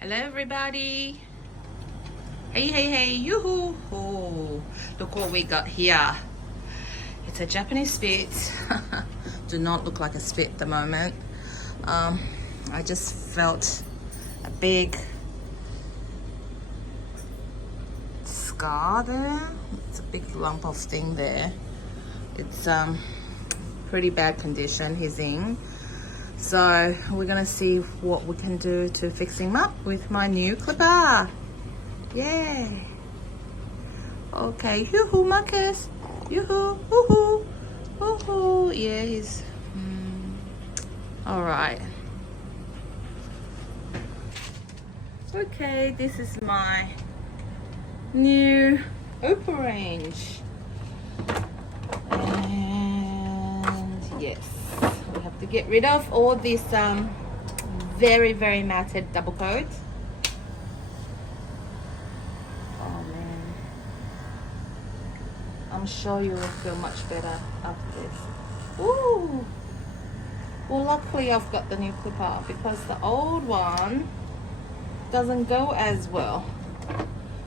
Hello everybody. Hey, yoo-hoo. Oh, look what we got here. It's a Japanese spitz. Do not look like a spit at the moment. I just felt a big scar there. It's a big lump of thing there. It's pretty bad condition he's in. So we're gonna see what we can do to fix him up with my new clipper. Yay. Okay, yoo-hoo, Marcus. Yoo-hoo, woohoo, woohoo. Yeah, he's all right. Okay, this is my new Opal range. And yes, we have to get rid of all this very matted double coat. Oh man, I'm sure you will feel much better after this. Ooh, well luckily I've got the new clipper because the old one doesn't go as well.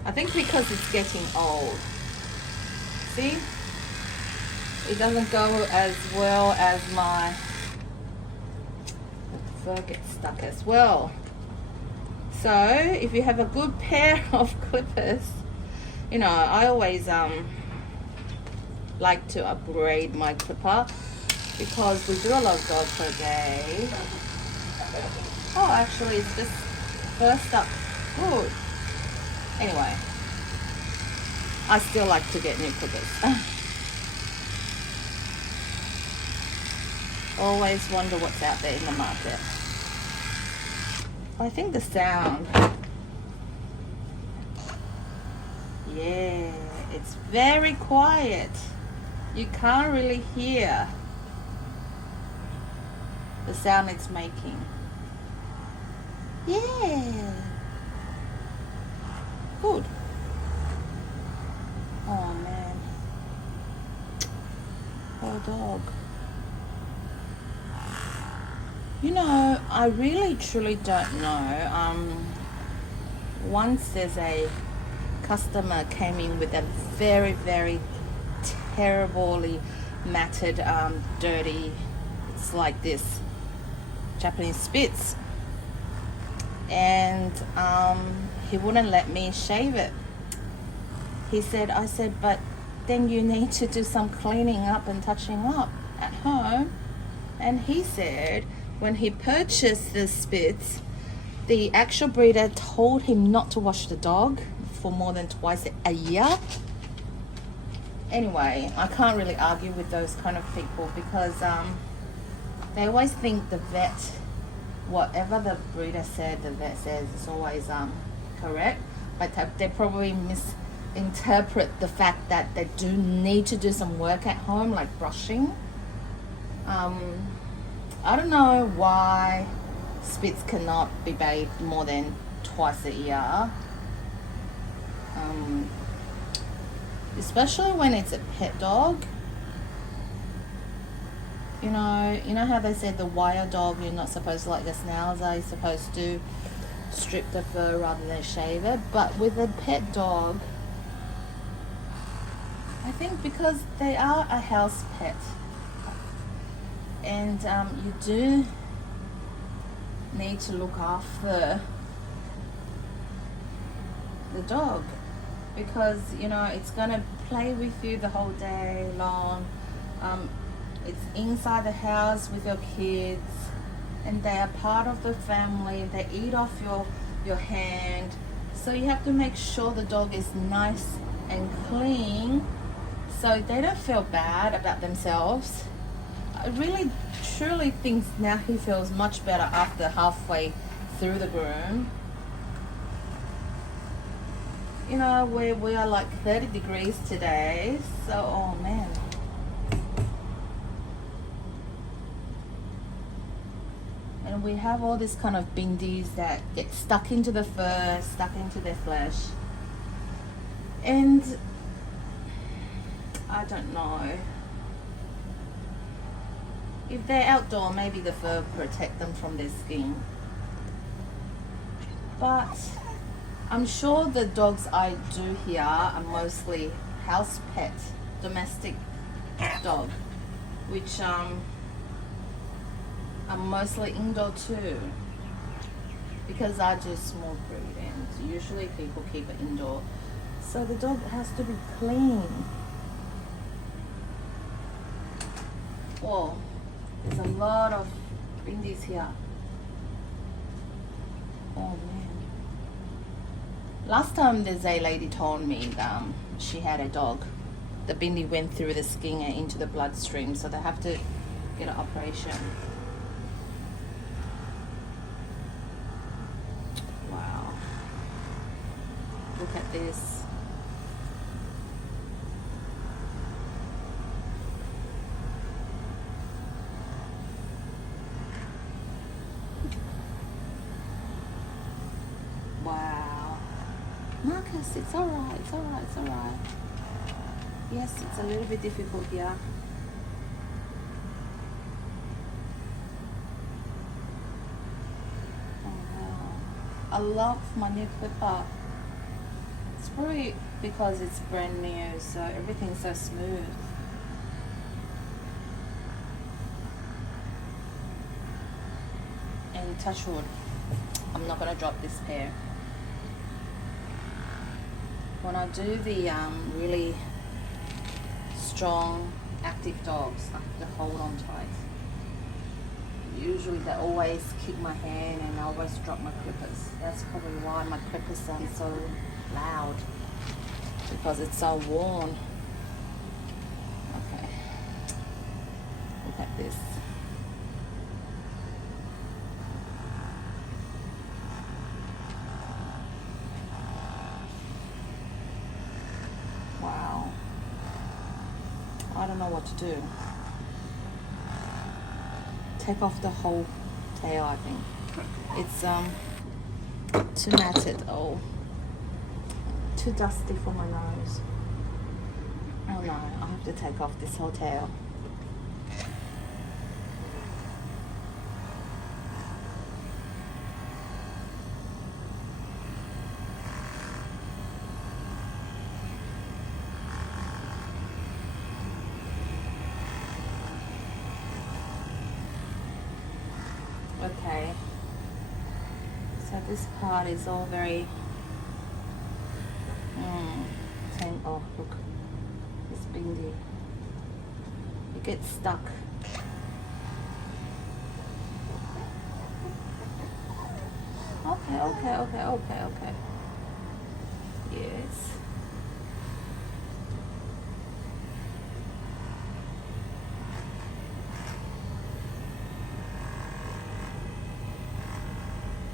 I think because it's getting old. See? It doesn't go as well as my fur gets stuck as well. So if you have a good pair of clippers, you know, I always like to upgrade my clipper because we do a lot of dog per day. Oh, actually it's just first up good. Anyway, I still like to get new clippers. Always wonder what's out there in the market. I think the sound. Yeah, it's very quiet. You can't really hear the sound it's making. Yeah. Good. Oh man. Poor dog. You know, I really truly don't know. Once there's a customer came in with a very terribly matted, dirty, it's like this Japanese spitz, and he wouldn't let me shave it. I said, but then you need to do some cleaning up and touching up at home. And he said when he purchased the spitz, the actual breeder told him not to wash the dog for more than twice a year. Anyway, I can't really argue with those kind of people because they always think the vet, whatever the breeder said, the vet says is always correct, but they probably misinterpret the fact that they do need to do some work at home, like brushing. I don't know why spitz cannot be bathed more than twice a year, especially when it's a pet dog. You know how they said the wire dog, you're not supposed to, like the schnauzer, you're supposed to strip the fur rather than shave it. But with a pet dog, I think because they are a house pet, and you do need to look after the dog because you know it's gonna play with you the whole day long. It's inside the house with your kids and they are part of the family. They eat off your hand, so you have to make sure the dog is nice and clean so they don't feel bad about themselves. I really truly think now he feels much better after halfway through the groom. You know, we are like 30 degrees today, so oh man. And we have all this kind of bindies that get stuck into the fur, stuck into their flesh. And I don't know. If they're outdoor, maybe the fur protect them from their skin. But I'm sure the dogs I do here are mostly house pet, domestic dog, which are mostly indoor too, because I do small breed and usually people keep it indoor. So the dog has to be clean. Whoa, there's a lot of bindis here. Oh man. Last time there's a lady told me she had a dog. The bindi went through the skin and into the bloodstream, so they have to get an operation. Wow. Look at this. Wow. Marcus, it's alright, it's alright, it's alright. Yes, it's a little bit difficult here. Oh wow. I love my new clipper. It's probably because it's brand new, so everything's so smooth. And touch wood, I'm not gonna drop this pair. When I do the really strong, active dogs, I have to hold on tight. Usually they always kick my hand and I always drop my clippers. That's probably why my clippers sound so loud, because it's so worn. Okay, look at this. Wow. I don't know what to do. Take off the whole tail, I think. It's too matted. Oh, too dusty for my nose. Oh no, I have to take off this whole tail. Okay, so this part is all very oh look, this bindi, it gets stuck. Okay. Yes.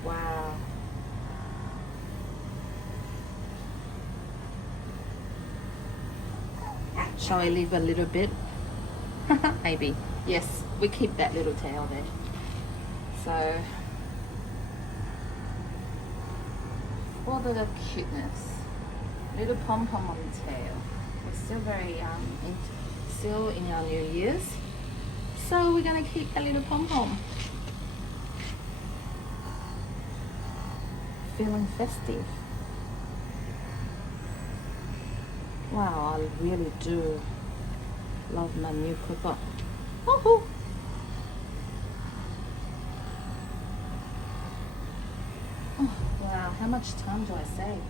Wow. Shall I leave a little bit? Maybe. Yes, we keep that little tail there. So, for the cuteness, little pom-pom on the tail. We're still very still in our New Year's. So we're gonna keep a little pom-pom. Feeling festive. Wow, I really do love my new clipper. Woohoo! Oh, wow, how much time do I save?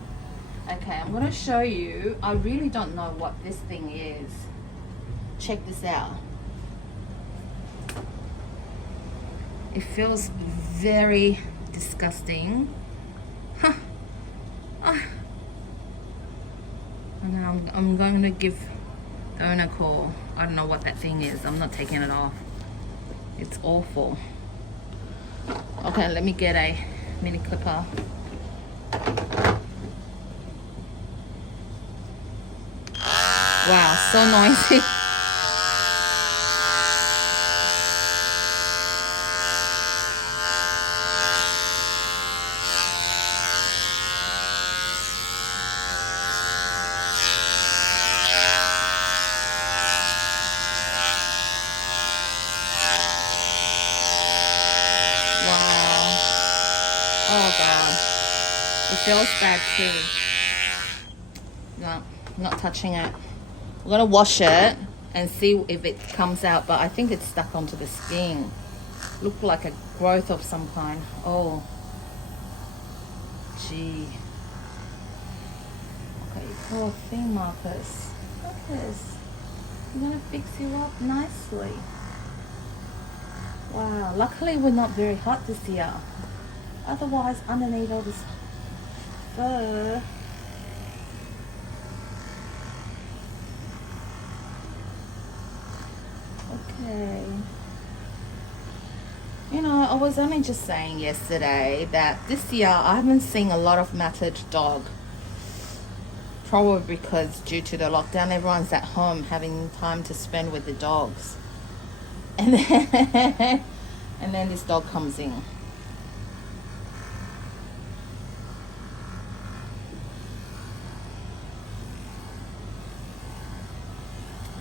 Okay, I'm going to show you. I really don't know what this thing is. Check this out. It feels very disgusting. Huh. And I'm going to give the owner a call. I don't know what that thing is. I'm not taking it off. It's awful. Okay, let me get a mini clipper. Wow, so noisy. Wow. Oh God. It feels bad too. No, not touching it. I'm gonna wash it and see if it comes out, but I think it's stuck onto the skin. Looked like a growth of some kind. Oh, gee. Okay, poor thing, Marcus. Marcus, I'm gonna fix you up nicely. Wow, luckily we're not very hot this year. Otherwise, underneath all this fur. Okay. You know, I was only just saying yesterday that this year I haven't seen a lot of matted dog. Probably because due to the lockdown, everyone's at home having time to spend with the dogs. And then, and then this dog comes in.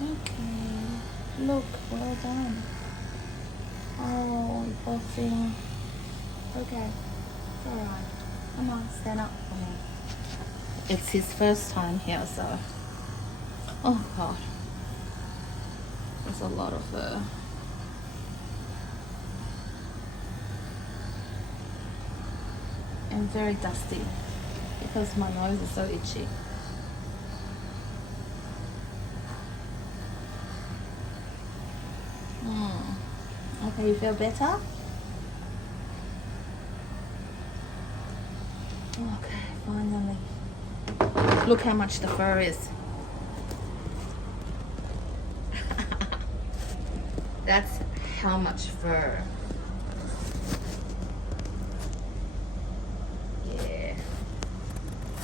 Okay, look, well done. Oh, poor thing. Okay, it's alright. Come on, stand up for me. It's his first time here, so. Oh God. There's a lot of fur. And very dusty because my nose is so itchy. Okay, you feel better? Okay, finally. Look how much the fur is. That's how much fur. Yeah.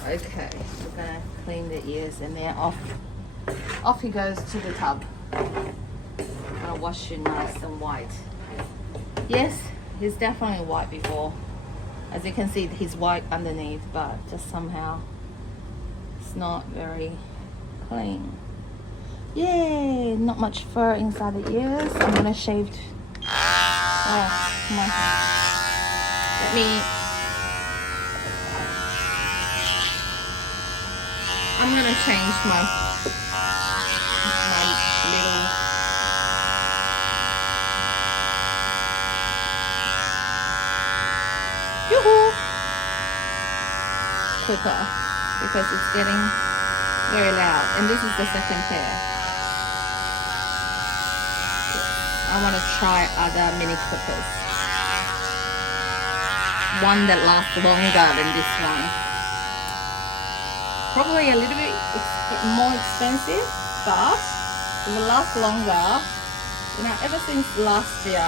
Okay, we're gonna clean the ears and they're off. Off he goes to the tub. I'm gonna wash you nice and white. Yes, he's definitely white before. As you can see, he's white underneath, but just somehow it's not very clean. Yay! Not much fur inside the ears. I'm gonna shave. Oh, come on. Let me. I'm gonna change my little. Yoo-hoo! Clipper, because it's getting very loud, and this is the second pair. I want to try other mini clippers. One that lasts longer than this one. Probably a little bit more expensive, but it will last longer. You know, ever since last year,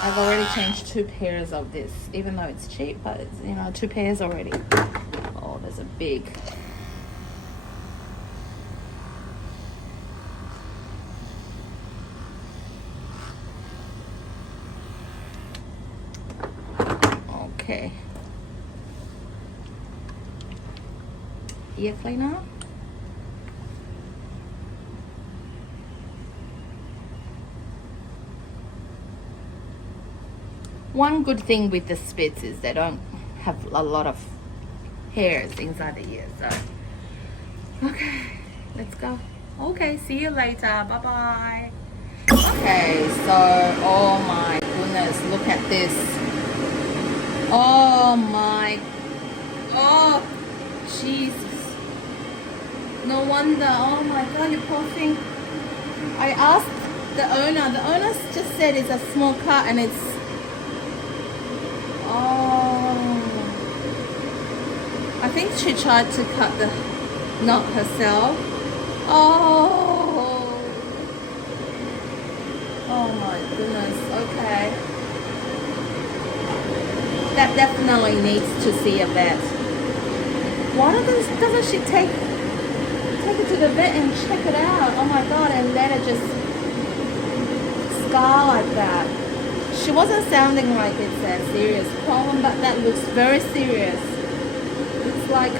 I've already changed 2 pairs of this, even though it's cheap, but it's, you know, 2 pairs already. Oh, there's a big. Okay. Ear cleaner. One good thing with the spitz is they don't have a lot of hairs inside the ears. So, okay, let's go. Okay, see you later. Bye bye. Okay, so oh my goodness, look at this. Oh my, oh Jesus. No wonder. Oh my God, you poor thing. I asked the owner just said it's a small cut and it's. Oh, I think she tried to cut the knot herself. Oh, oh my goodness. Okay, that definitely needs to see a vet. Why doesn't she take it to the vet and check it out? Oh my God, and let it just scar like that. She wasn't sounding like it's a serious problem, but that looks very serious. It's like,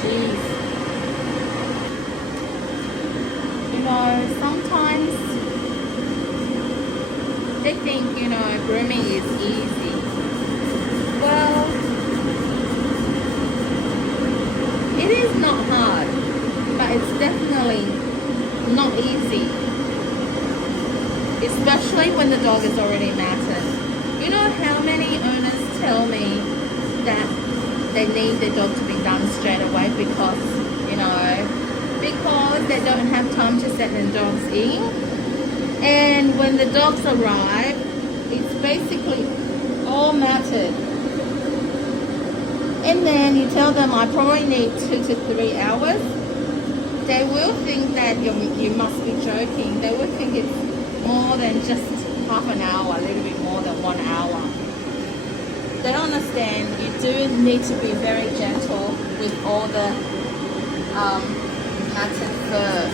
jeez. You know, sometimes They think, you know, grooming is easy. Well, it is not hard, but it's definitely not easy. Especially when the dog is already matted. You know how many owners tell me that they need their dog to be done straight away because, you know, because they don't have time to set their dogs in. And when the dogs arrive, it's basically all matted. And then you tell them I probably need 2 to 3 hours. They will think that you must be joking. They will think it's more than just half an hour, a little bit more than 1 hour. They don't understand. You do need to be very gentle with all the matted fur.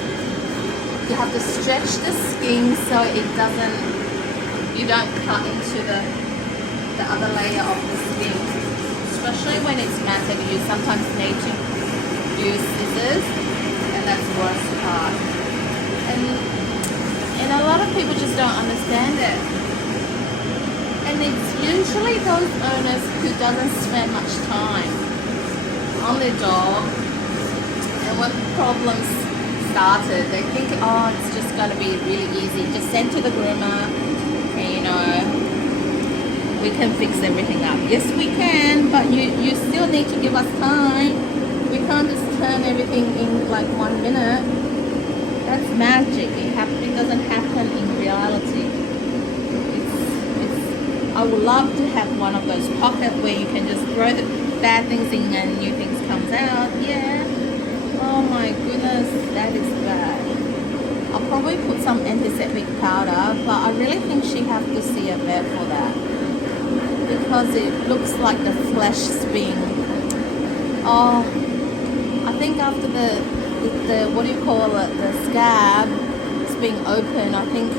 You have to stretch the skin so it doesn't, you don't cut into the other layer of the skin. Especially when it's matted, you sometimes need to use scissors, and that's the worst part. And a lot of people just don't understand it. And it's usually those owners who doesn't spend much time on their dog, and when problems started, they think, oh, it's just gonna be really easy. Just send to the groomer, and you know, we can fix everything up. Yes, we can, but you still need to give us time. We can't just turn everything in like 1 minute. That's magic. It doesn't happen in reality. I would love to have one of those pockets where you can just throw the bad things in and new things comes out. Yeah. Oh my goodness, that is bad. I'll probably put some antiseptic powder, but I really think she has to see a vet for that. Because it looks like the flesh is being, oh, I think after the what do you call it, the scab is being open. I think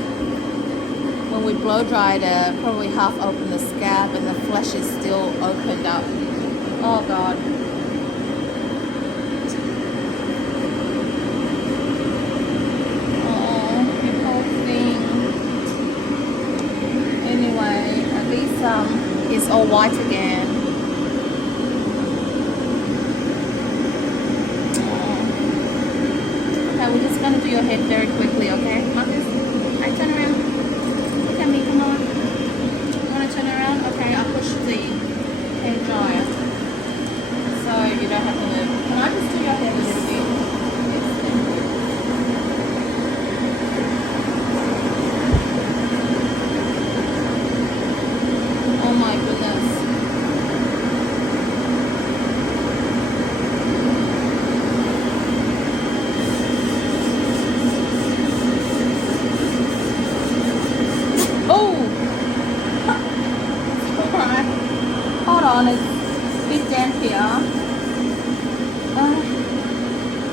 when we blow dried it, probably half open the scab and the flesh is still opened up. Oh God. Oh, you poor thing. Anyway, at least it's all white again. Okay, we're just gonna do your head very quickly, okay? Marcus, I turn around. Look at me, come on. You wanna turn around? Okay, I'll push the hair dryer so you don't have to move. Can I just do your hair a little bit? Oh my goodness. Oh! Alright. Hold on, it's a bit damp here.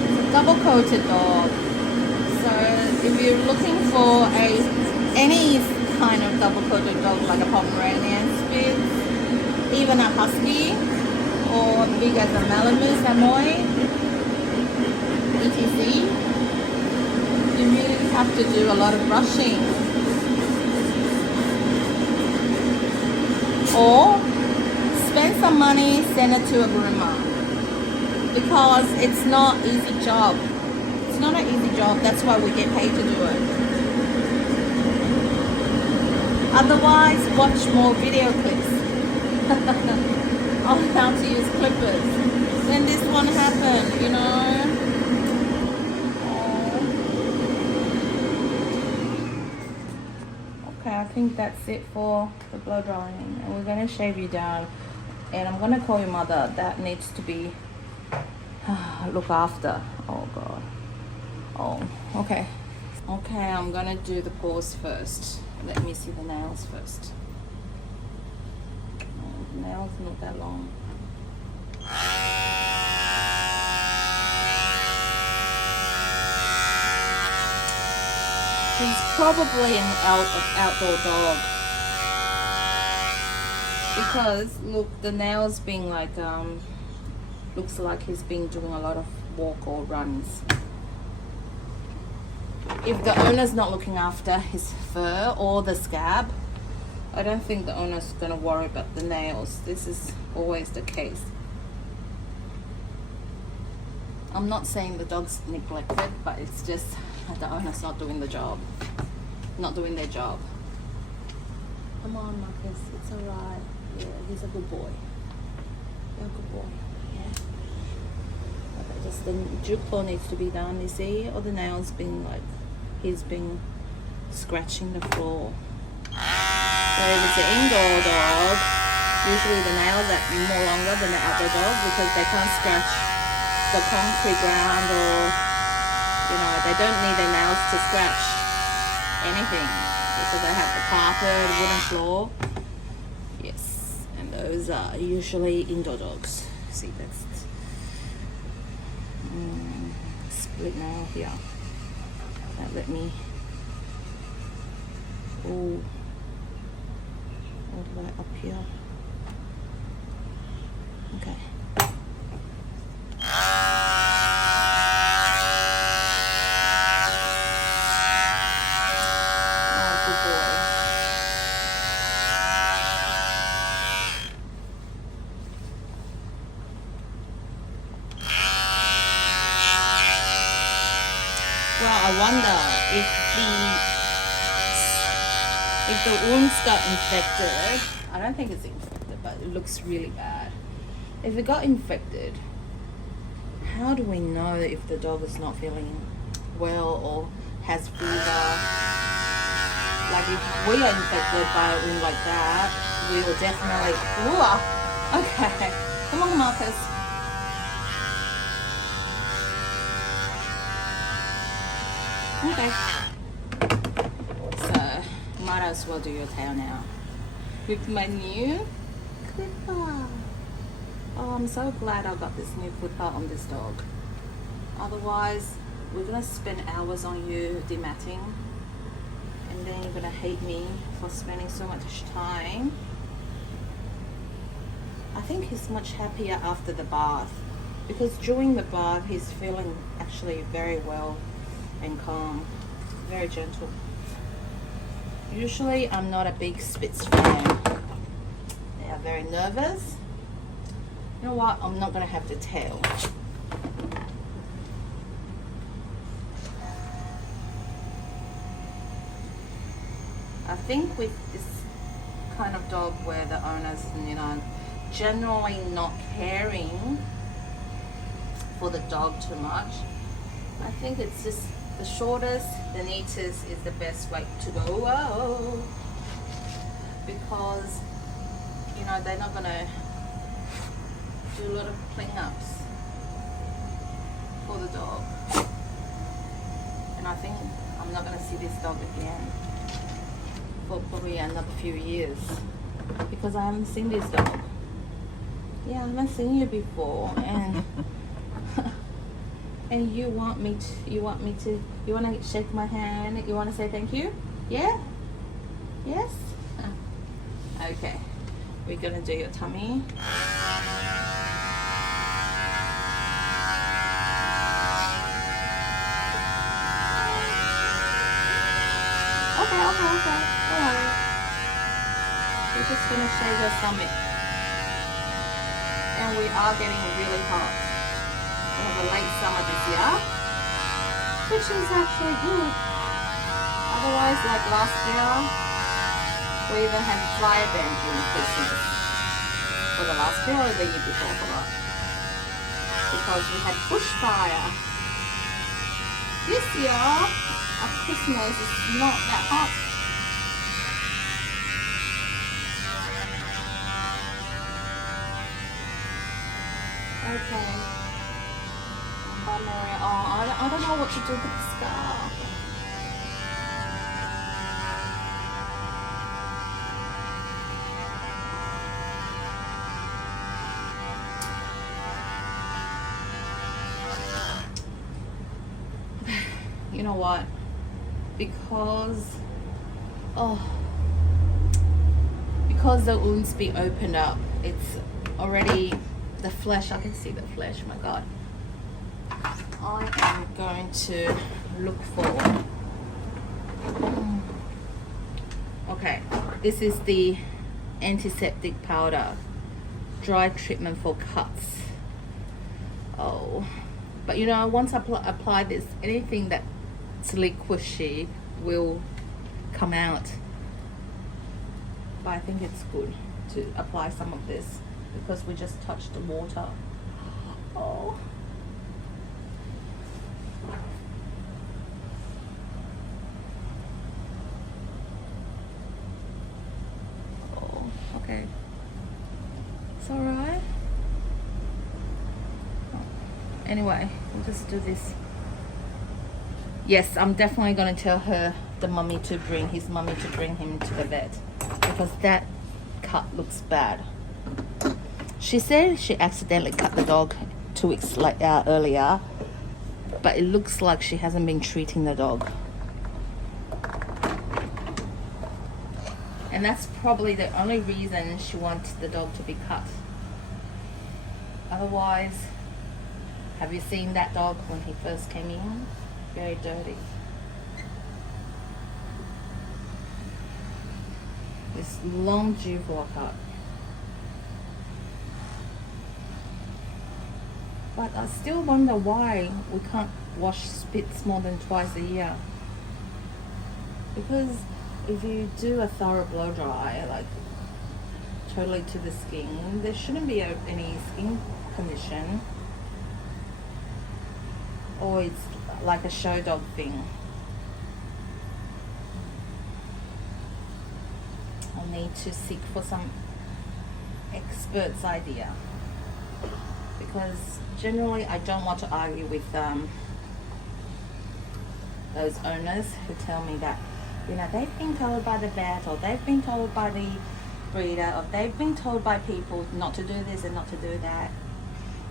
It's a double coated dog. So if you're looking for any kind of double coated dog like a Pomeranian, spitz, even a husky, or big as a Malamute, Samoy, etc., you really have to do a lot of brushing. Or spend some money, send it to a groomer, because it's not an easy job. It's not an easy job. That's why we get paid to do it. Otherwise, watch more video clips on how to use clippers. Then this one happened, you know. Okay, I think that's it for the blow drying, and we're gonna shave you down, and I'm gonna call your mother. That needs to be look after. Oh God. Oh, okay. Okay, I'm gonna do the paws first. Let me see the nails first. Oh, the nails not that long. He's probably an outdoor dog, because look, the nails being like looks like he's been doing a lot of walk or runs. If the owner's not looking after his fur or the scab, I don't think the owner's gonna worry about the nails. This is always the case. I'm not saying the dog's neglected, but it's just the owner's not doing the job. Not doing their job. Come on, Marcus, it's alright. Yeah, he's a good boy. You're a good boy. Yeah. Okay, just the juke claw needs to be done. You see, all the nails been like, he's been scratching the floor. So if it's an indoor dog, usually the nails are more longer than the outdoor dog because they can't scratch the concrete ground, or you know, they don't need their nails to scratch anything. So they have the carpet, wooden floor. Yes, and those are usually indoor dogs. See, that's split nail here. That let me all the way up here. Okay. Well, I wonder if the wounds got infected. I don't think it's infected, but it looks really bad. If it got infected, how do we know if the dog is not feeling well or has fever? Like if we are infected by a wound like that, we will definitely. Ooh, okay, come on, Marcus. Okay. So, might as well do your tail now. With my new clipper. Oh, I'm so glad I got this new clipper on this dog. Otherwise, we're gonna spend hours on you dematting. And then you're gonna hate me for spending so much time. I think he's much happier after the bath. Because during the bath, he's feeling actually very well and calm, very gentle. Usually I'm not a big spitz fan. They are very nervous. You know what, I'm not gonna have the tail. I think with this kind of dog where the owners, you know, generally not caring for the dog too much, I think it's just the shortest, the neatest is the best way to go. Whoa. Because, you know, they're not gonna do a lot of cleanups for the dog. And I think I'm not gonna see this dog again for probably another few years because I haven't seen this dog. Yeah, I haven't seen you before, and and you want to shake my hand, you want to say thank you? Yeah? Yes? Okay, we're gonna do your tummy. Okay, alright. We're just gonna shave your stomach. And we are getting really hot. We have a late summer this year, which is actually good. Otherwise, like last year, we even had fire ban during Christmas. For the last year or the year before, forgot. Because we had bushfire. This year, our Christmas is not that hot. Okay. Bye, Maria. Oh, I don't know what to do with the scarf. You know what? Because the wounds be opened up, it's already the flesh. I can see the flesh. Oh my God. I am going to look for. Okay. This is the antiseptic powder, dry treatment for cuts. Oh, but you know, once I apply this, anything that's liquishy will come out. But I think it's good to apply some of this because we just touched the water. Oh. Oh, okay. It's alright. Anyway, we'll just do this. Yes, I'm definitely gonna tell her his mummy to bring him to the vet because that cut looks bad. She said she accidentally cut the dog 2 weeks earlier, but it looks like she hasn't been treating the dog. And that's probably the only reason she wants the dog to be cut. Otherwise, have you seen that dog when he first came in? Very dirty. This long juvenile cut. But I still wonder why we can't wash spitz more than twice a year. Because if you do a thorough blow dry, like totally to the skin, there shouldn't be any skin condition. Or it's like a show dog thing. I'll need to seek for some expert's idea. Because generally I don't want to argue with those owners who tell me that, you know, they've been told by the vet, or they've been told by the breeder, or they've been told by people not to do this and not to do that.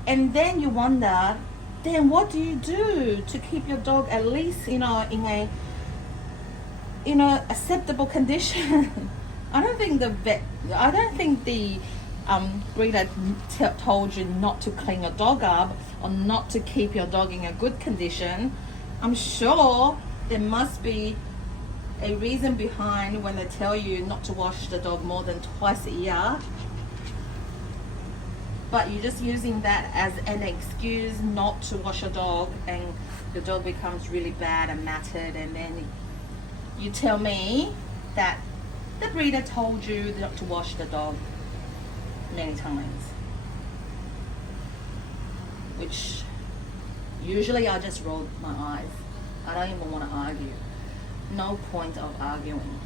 And then you wonder, then what do you do to keep your dog at least, you know, in a, you know, acceptable condition? I don't think the breeder told you not to clean your dog up or not to keep your dog in a good condition. I'm sure there must be a reason behind when they tell you not to wash the dog more than twice a year. But you're just using that as an excuse not to wash your dog, and the dog becomes really bad and matted, and then you tell me that the breeder told you not to wash the dog many times. Which usually I just roll my eyes. I don't even want to argue. No point of arguing.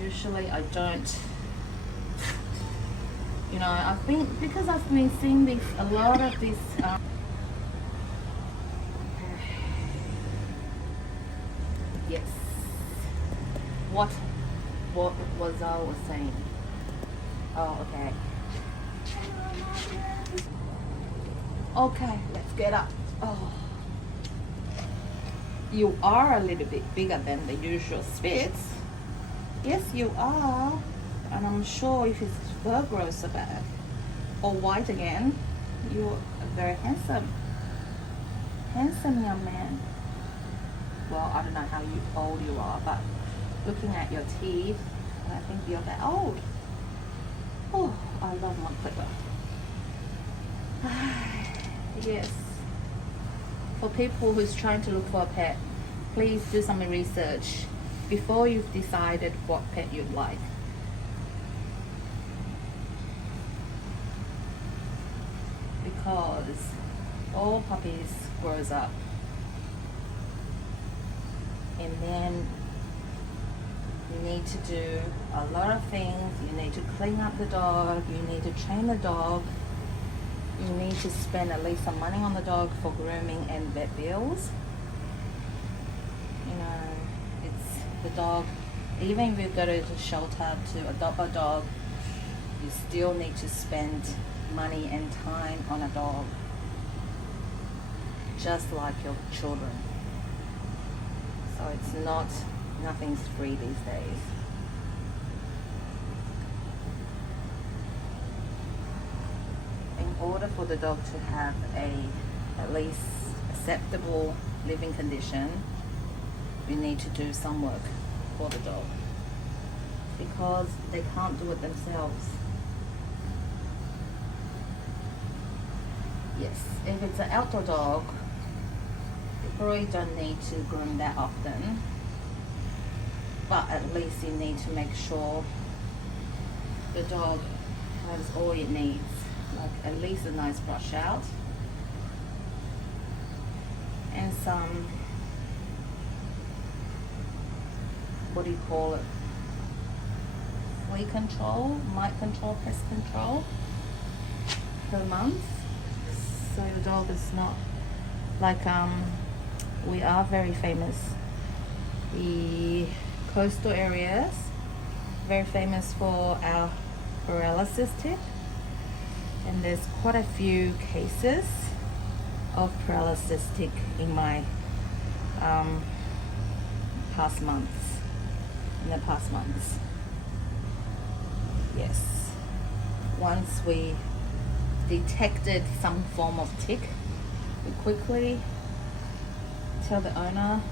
Usually I don't. You know, I think because I've been seeing this, a lot of this. Yes. What was I was saying? Oh, okay. Okay, let's get up. Oh. You are a little bit bigger than the usual spitz. Yes, you are. And I'm sure if his fur grows back or white again, you're very handsome. Handsome young man. Well, I don't know how old you are, but looking at your teeth, I think you're that old. Oh, I love my clipper. Yes. For people who's trying to look for a pet, please do some research before you've decided what pet you'd like. Because all puppies grows up, and then you need to do a lot of things. You need to clean up the dog, you need to train the dog, you need to spend at least some money on the dog for grooming and vet bills. You know, it's the dog, even if you go to the shelter to adopt a dog, you still need to spend money and time on a dog, just like your children. So it's not, nothing's free these days. In order for the dog to have at least acceptable living condition, we need to do some work for the dog. because they can't do it themselves. Yes, if it's an outdoor dog, you probably don't need to groom that often, but at least you need to make sure the dog has all it needs, like at least a nice brush out and some, what do you call it, flea control, mite control, pest control per month, so the dog is not like we are very famous, the coastal areas very famous for our paralysis tick, and there's quite a few cases of paralysis tick in my past months. Yes, once we detected some form of tick, we quickly tell the owner,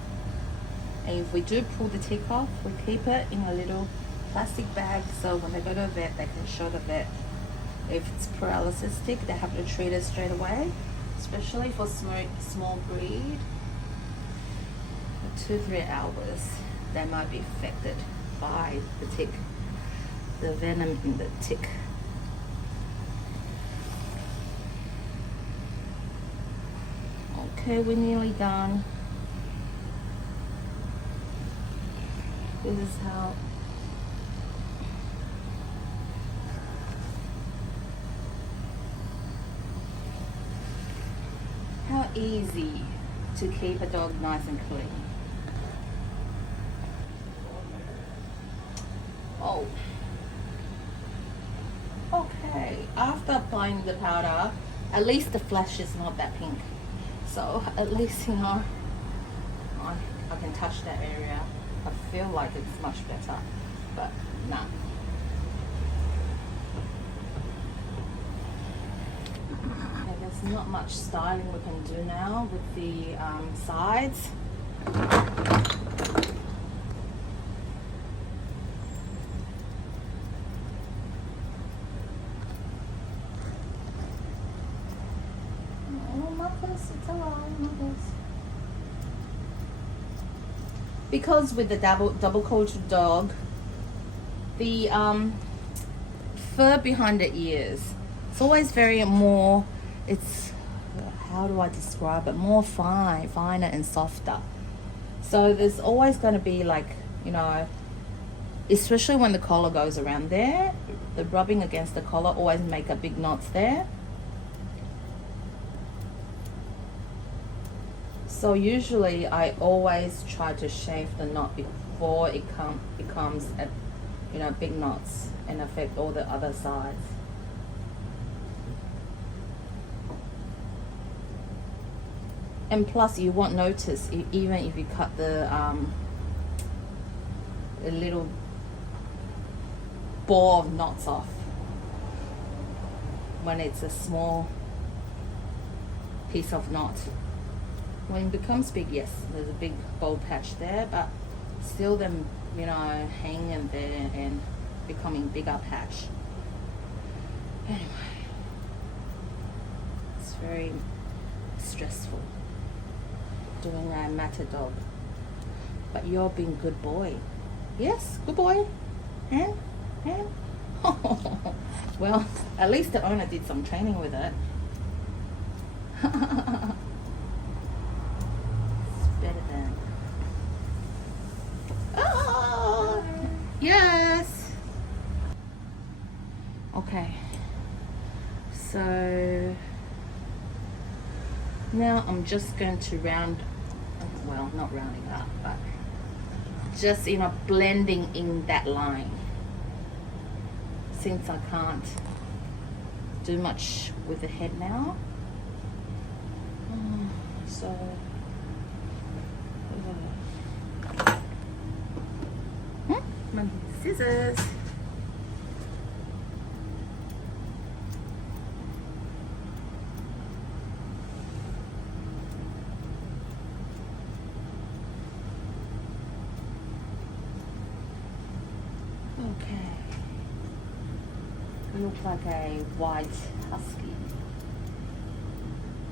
and if we do pull the tick off, we keep it in a little plastic bag, so when they go to a vet, they can show the vet. If it's paralysis tick, they have to treat it straight away, especially for small breed. For 2-3 hours, they might be affected by the tick, the venom in the tick. Okay, we're nearly done. This is how easy to keep a dog nice and clean. Oh, okay, after applying the powder, at least the flesh is not that pink, so at least, you know, I can touch that area. I feel like it's much better, but nah. Okay, there's not much styling we can do now with the sides. Oh, Marcus, it's alright, Marcus. Because with the double coated dog, the fur behind the ears, it's always very more, it's, how do I describe it, more finer and softer. So there's always going to be like, you know, especially when the collar goes around there, the rubbing against the collar always make a big knots there. So usually I always try to shave the knot before it becomes a, you know, big knots and affect all the other sides. And plus you won't notice even if you cut the a little ball of knots off when it's a small piece of knot. When it becomes big, yes, there's a big bold patch there, but still them, you know, hanging there and becoming bigger patch. Anyway, it's very stressful doing a matadog. But you're being good boy. Yes, good boy. And well, at least the owner did some training with it. Yes. Okay. So now I'm just going to well, not rounding up, but just, you know, blending in that line. Since I can't do much with the head now. So my scissors. Oh. Okay. You look like a white husky.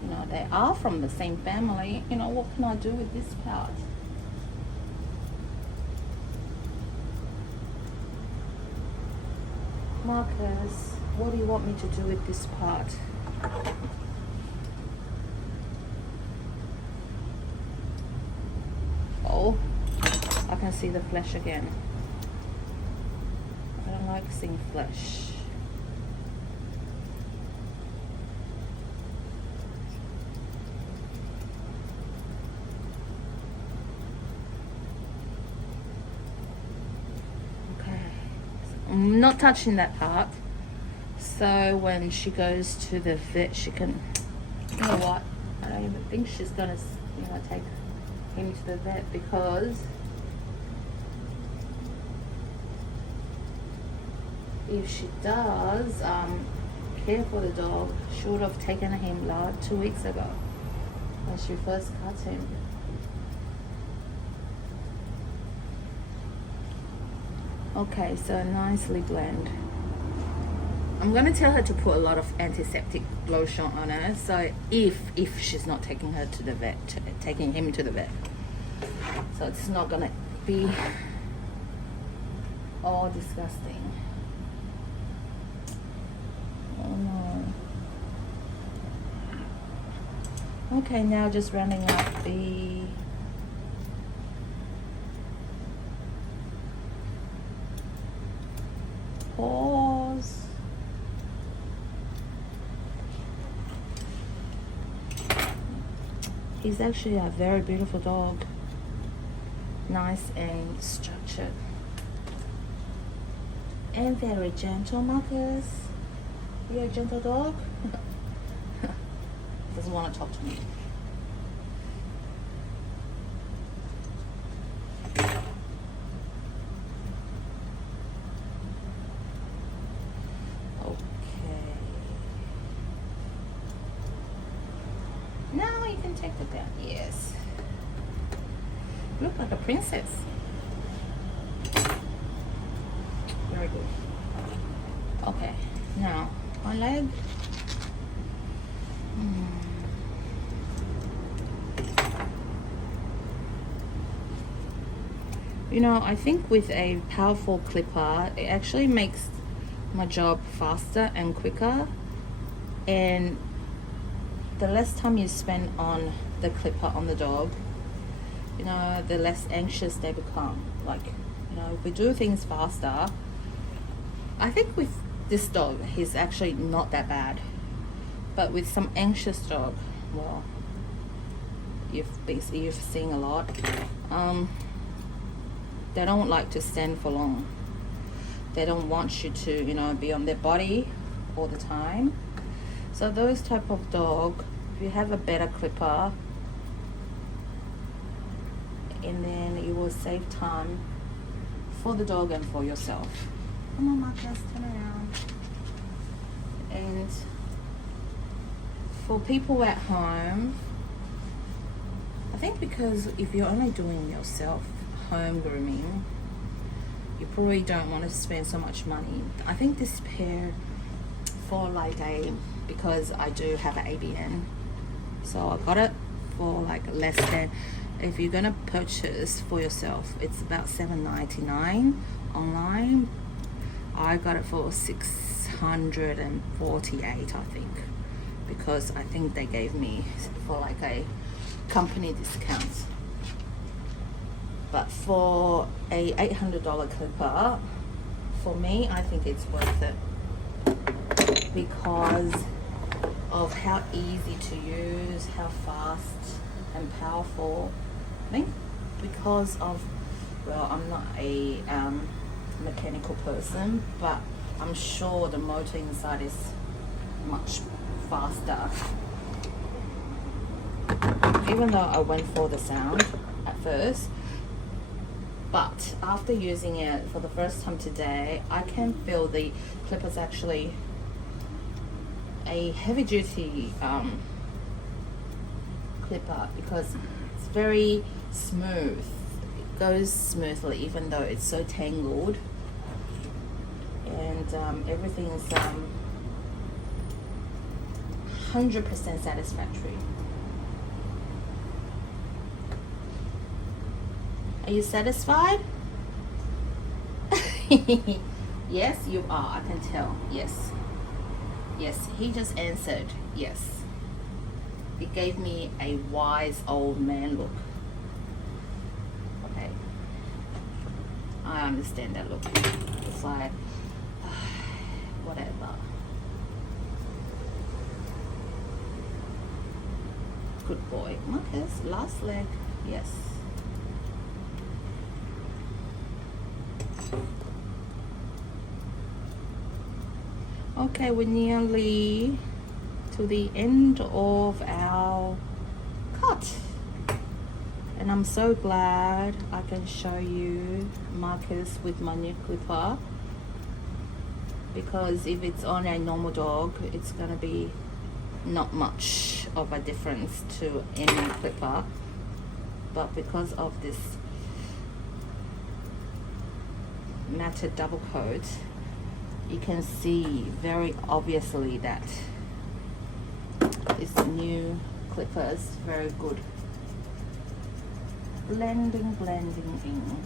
You know, they are from the same family. You know, what can I do with this part? Marcus, what do you want me to do with this part? Oh, I can see the flesh again. I don't like seeing flesh. I'm not touching that part, so when she goes to the vet, she can, you know what, I don't even think she's gonna, you know, take him to the vet, because if she does care for the dog, she would have taken him like 2 weeks ago when she first cut him. Okay, so nicely blend. I'm gonna tell her to put a lot of antiseptic lotion on her, so if she's not taking her to the vet, taking him to the vet, so it's not gonna be all disgusting. Oh no. Okay, now just rounding up the paws. He's actually a very beautiful dog. Nice and structured. And very gentle, Marcus. You're a gentle dog? Doesn't want to talk to me. Now you can take it down. Yes. You look like a princess. Very good. Okay. Now, one leg. You know, I think with a powerful clipper, it actually makes my job faster and quicker, and the less time you spend on the clipper on the dog, you know, the less anxious they become. Like, you know, if we do things faster, I think with this dog, he's actually not that bad. But with some anxious dog, well, you've seen a lot. They don't like to stand for long. They don't want you to, you know, be on their body all the time. So those type of dog, if you have a better clipper, and then you will save time for the dog and for yourself. Come on, Marcus, turn around. And for people at home, I think because if you're only doing yourself home grooming, you probably don't want to spend so much money. I think this pair for like because I do have an ABN, so I got it for like less than, if you're gonna purchase for yourself, it's about $7.99 online. I got it for $648, I think, because I think they gave me for like a company discount. But for a $800 clipper, for me, I think it's worth it because of how easy to use, how fast and powerful. I think because of, well, I'm not a mechanical person, but I'm sure the motor inside is much faster. Even though I went for the sound at first, but after using it for the first time today, I can feel the clippers actually a heavy duty clipper, because it's very smooth. It goes smoothly even though it's so tangled. and everything is 100% satisfactory. Are you satisfied? Yes, you are. I can tell. Yes. Yes, he just answered yes. It gave me a wise old man look. Okay. I understand that look. It's like, whatever. Good boy. Marcus, last leg. Yes. Okay, we're nearly to the end of our cut. And I'm so glad I can show you Marcus with my new clipper, because if it's on a normal dog, it's gonna be not much of a difference to any clipper. But because of this matted double coat, you can see very obviously that this new clipper is very good. Blending in.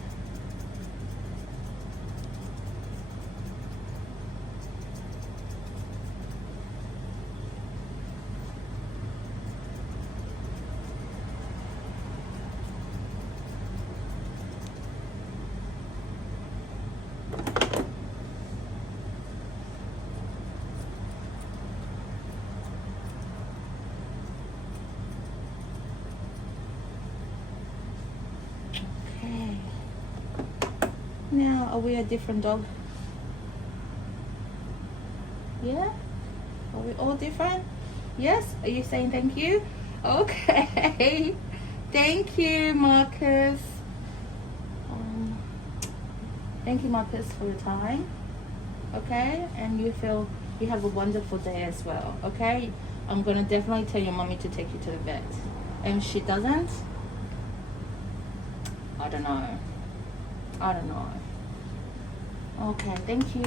Now, are we a different dog? Yeah? Are we all different? Yes? Are you saying thank you? Okay. Thank you, Marcus. Thank you, Marcus, for your time. Okay? And you have a wonderful day as well. Okay? I'm going to definitely tell your mommy to take you to the vet. And if she doesn't, I don't know. Okay, thank you.